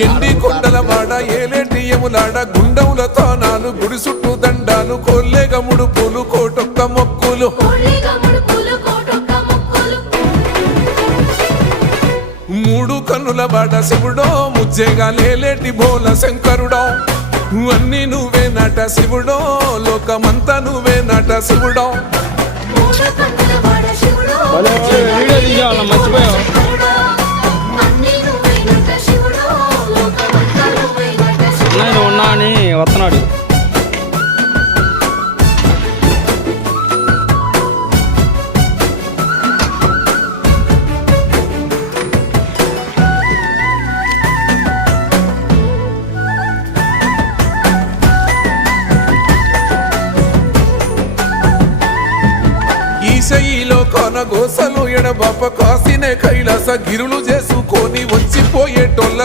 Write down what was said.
ఎండి కొండల వాడ ఏలేటియములాడ గుండముల తానాలు గుడి చుట్టూ దండాలు కొల్లేగ ముడుపులు కోటొక్క మొక్కులు మూడు కన్నుల వాడ శివుడో ముజ్జేగా లేలేటి బోల శంకరుడో అన్ని నువ్వే నట శివుడో లోకమంతా నువ్వే నట శివుడో ఉన్నా అని వస్తున్నాడు. ఈశయిలో కొనగోసలు ఎడబాప కాసినే కైలాస గిరులు చేసుకొని వచ్చిపోయేటోళ్ళ